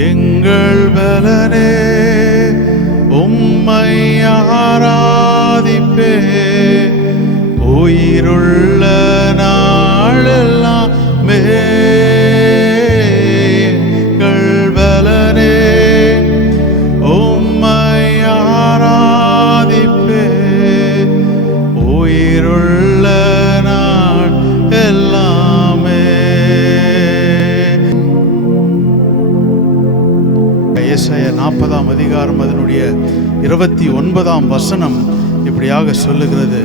எங்கள் பலனே உம்மை ஆராதிப்பே, உயிருள்ள நாளெல்லாம் எங்கள் பலனே உம்மை ஆராதிப்பே, உயிருள்ள நாள் எல்லாமே. ஏசாயா 40ஆம் அதிகாரம் அதனுடைய 29ஆம் வசனம் இப்படியாக சொல்லுகிறது.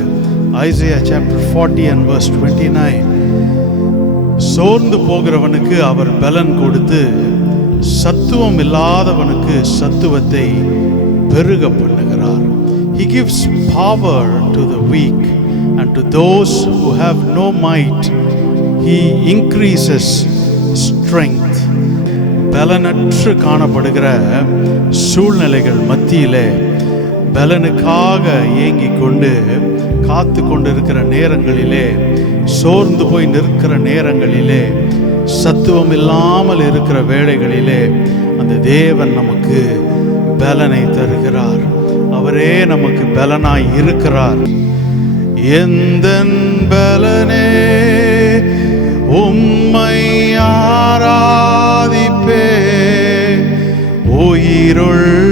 Isaiah chapter 40 and verse 29. சோர்ந்து போகிறவனுக்கு அவர் பலன் கொடுத்து சத்துவம் இல்லாதவனுக்கு சத்துவத்தை பெருக பண்ணுகிறார். He gives power to the weak and to those who have no might he increases strength. பலனற்று காணப்படுகிற சூழ்நிலைகள் மத்தியிலே பலனுக்காக ஏங்கிக் கொண்டு காத்து கொண்டிருக்கிற நேரங்களிலே, சோர்ந்து போய் நிற்கிற நேரங்களிலே, சத்துவம் இல்லாமல் இருக்கிற வேளைகளிலே அந்த தேவன் நமக்கு பலனை தருகிறார். அவரே நமக்கு பலனாய் இருக்கிறார். எந்தன் பலனே உம்மை ஆராதிப்பே, உயிருள்ள